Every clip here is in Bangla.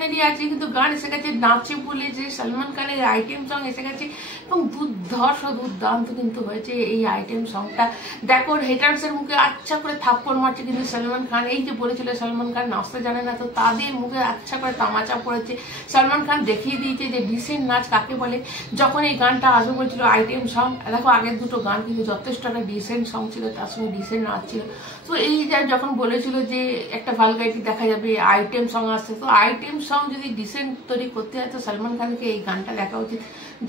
খানেরই আছে, কিন্তু গান এসে গেছে নাচে বলে, যে সলমান খানের আইটেম সং এসে গেছে এবং দুর্দান্ত কিন্তু হয়েছে এই আইটেম সংটা। দেখো হেটার্সের মুখে আচ্ছা করে থাপ্পড় মারছে কিন্তু সলমান খান। এই যে বলেছিল সলমান খান নাচতে জানে না, তো তাদের মুখে আচ্ছা করে তামাচা পড়েছে। সলমান খান দেখিয়ে দিয়েছে যে ডিসেন্ট নাচ কাকে বলে। যখন এই গানটা আসবে বলছিল আইটেম সং, দেখো আগের দুটো গান কিন্তু যথেষ্ট একটা ডিসেন্ট সং ছিল, তার সঙ্গে ডিসেন্ট নাচ ছিল। তো এই যখন বলেছিল যে একটা ভালগারিটি দেখা যাবে, আইটেম সং আসছে, তো আইটেম সং যদি ডিসেন্ট তৈরি করতে হয় তো সলমান খানকে এই গানটা দেখা উচিত।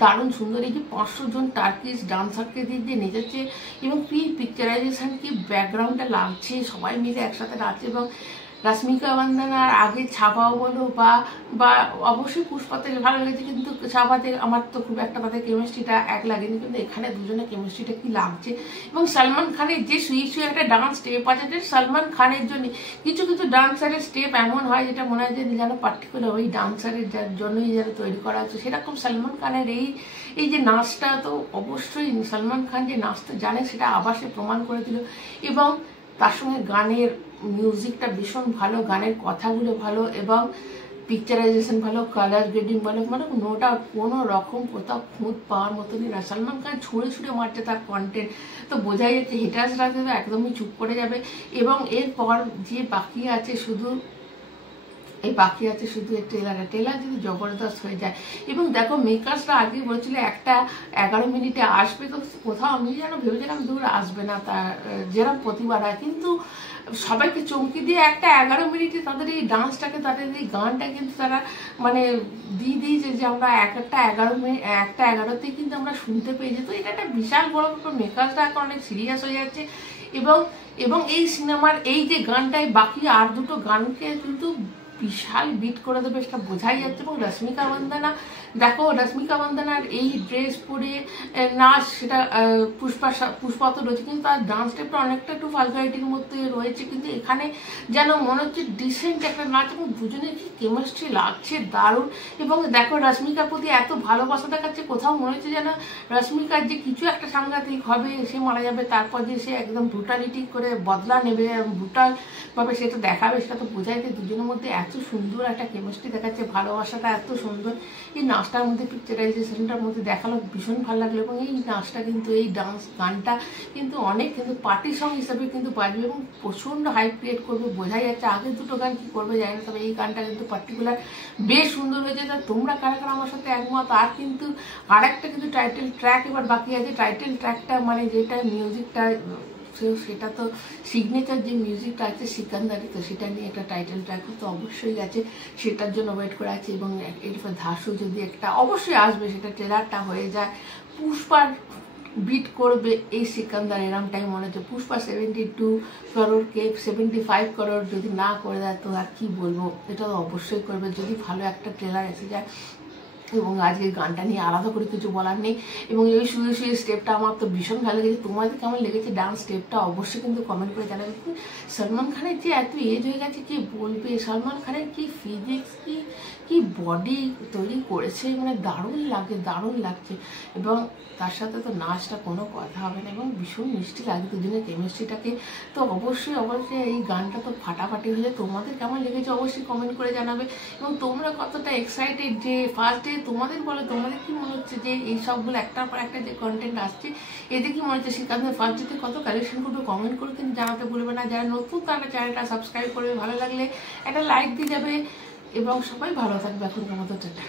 দারুণ সুন্দর, এই যে 500 জন টার্কিশ ডান্সারকে দিয়ে নেচেছে এবং কি পিকচারাইজেশন, কি ব্যাকগ্রাউন্ডটা লাগছে, সবাই মিলে একসাথে নাচছে। এবং রশ্মিকা মন্দানার আগে ছাপাও বলো বা অবশ্যই পুষ্পাতে ভালো লেগেছে, কিন্তু ছাপাতে আমার তো খুব একটা তাদের কেমিস্ট্রিটা এক লাগেনি, কিন্তু এখানে দুজনের কেমিস্ট্রিটা কি লাগছে। এবং সলমান খানের যে শুয়ে একটা ডান্স স্টেপ আছে, যে সলমান খানের জন্য কিছু ডান্সারের স্টেপ এমন হয় যেটা মনে হয় যে যেন পার্টিকুলার ওই ডান্সারের জন্যই যেন তৈরি করা হচ্ছে, সেরকম সলমান খানের এই যে নাচটা, তো অবশ্যই সলমান খান যে নাচতে জানে সেটা আবার সে প্রমাণ করে দিল। এবং তার সঙ্গে গানের মিউজিকটা ভীষণ ভালো, গানের কথাগুলো ভালো এবং পিকচারাইজেশন ভালো, কালার গ্রেডিং ভালো, মানে নোটা কোনো রকম কোথাও খুঁত পাওয়ার মতনই না। সলমান খান ছুঁড়ে মারছে তার কন্টেন্ট, তো বোঝাই যাচ্ছে হেটার্সরা তো একদমই চুপ করে যাবে। এবং এরপর যে বাকি আছে শুধু এই ট্রেলার যদি জবরদস্ত হয়ে যায়। এবং দেখো মেকার্সরা আগে বলছিল একটা 11 মিনিটে আসবে, তো কোথাও আমি যেন ভেবেছিলাম দূর আসবে না, তার যেরকম প্রতিবার হয়, কিন্তু সবাইকে চমকি দিয়ে একটা 11 মিনিটে তাদের এই ডান্সটাকে, তাদের এই গানটা কিন্তু তারা মানে দিয়ে দিয়েছে যে আমরা একটা 11তেই কিন্তু আমরা শুনতে পেয়েছি। তো এটা একটা বিশাল বড় ব্যাপার, মেকার্সরা এখন অনেক সিরিয়াস হয়ে যাচ্ছে। এবং এই সিনেমার এই যে গানটায় বাকি আর দুটো গানকে কিন্তু বিশাল বিট করে দেবে, সেটা বোঝাই যাচ্ছে। এবং রশ্মিকা মন্দানার এই ড্রেস পরে নাচ, সেটা পুষ্পা তো রয়েছে, কিন্তু তার ডান্স স্টেপটা অনেকটা একটু ভালগারিটির মধ্যে রয়েছে, কিন্তু এখানে যেন মনে হচ্ছে ডিসেন্ট একটা নাচ এবং দুজনের কি কেমিস্ট্রি লাগছে দারুণ। এবং দেখো রশ্মিকার প্রতি এত ভালোবাসা দেখাচ্ছে, কোথাও মনে হচ্ছে যেন রশ্মিকার যে কিছু একটা সাংঘাতিক হবে, সে মারা যাবে, তারপর যে সে একদম ব্রুটালিটি করে বদলা নেবে, ব্রুটাল ভাবে সেটা দেখাবে, সেটা তো বোঝায় যে দুজনের মধ্যে এত সুন্দর একটা কেমিস্ট্রি দেখাচ্ছে, ভালোবাসাটা এত সুন্দর। এই নাচটার মধ্যে পিকচারাইজেশনটার মধ্যে দেখালো, ভীষণ ভালো লাগলো। এবং এই নাচটা কিন্তু, এই ডান্স গানটা কিন্তু অনেক কিন্তু পার্টি সং হিসাবে কিন্তু বাজবে এবং প্রচণ্ড হাইপ ক্রিয়েট করবে, বোঝাই যাচ্ছে। আগের দুটো গান কি করবে জানি না, তবে এই গানটা কিন্তু পার্টিকুলার বেশ সুন্দর হয়েছে। তা তোমরা কারা আমার সাথে একমত? আর কিন্তু আর একটা কিন্তু টাইটেল ট্র্যাক এবার বাকি আছে। টাইটেল ট্র্যাকটা মানে যেটা মিউজিকটা, সেটা তো সিগনেচার যে মিউজিকটা আছে সিকান্দারি, তো সেটা নিয়ে একটা টাইটেল ট্র্যাক তো অবশ্যই আছে, সেটার জন্য ওয়েট করে আছে। এবং এরপর ধাসু যদি একটা অবশ্যই আসবে, সেটা ট্রেলারটা হয়ে যায়, পুষ্পার বিট করবে এই সিকান্দার, এরম টাইম মনে হচ্ছে। পুষ্পা 72 করোড় কে 75 করোড় যদি না করে দেয় তো আর কি বলবো, এটা তো অবশ্যই করবে যদি ভালো একটা ট্রেলার এসে যায়। এবং আজকে গানটা নিয়ে আলাদা করে কিছু বলার নেই। এবং এই শুয়ে স্টেপটা আমার তো ভীষণ ভালো লেগেছে। তোমাদের কেমন লেগেছে ডান্স স্টেপটা অবশ্যই কিন্তু কমেন্ট করে জানাবে। সলমান খানের যে এত এজ হয়ে গেছে কি বলবে, সলমান খানের কি ফিজিক্স, কি বডি তৈরি করেছে, মানে দারুণ লাগছে। এবং তার সাথে তো নাচটা কোনো কথা হবে না এবং ভীষণ মিষ্টি লাগে দুজনের কেমিস্ট্রিটাকে। তো অবশ্যই এই গানটা তো ফাটাফাটি হয়ে যায়। তোমাদের কেমন লেগেছে অবশ্যই কমেন্ট করে জানাবে। এবং তোমরা কতটা এক্সাইটেড যে ফার্স্ট ডে, তোমাদের বলো তোমাদের কি মনে হচ্ছে যে এই সবগুলো একটার পর একটা যে কন্টেন্ট আসছে, এতে কি মনে হচ্ছে শ্রীকান্তের ফার্স্ট ডেতে কত কালেকশন করবে কমেন্ট করে কিন্তু জানাতে ভুলবে না। যারা নতুন তারা চ্যানেলটা সাবস্ক্রাইব করবে, ভালো লাগলে একটা লাইক দিয়ে যাবে এবং সবাই ভালো থাকবে। এখনকার মতো টাটা।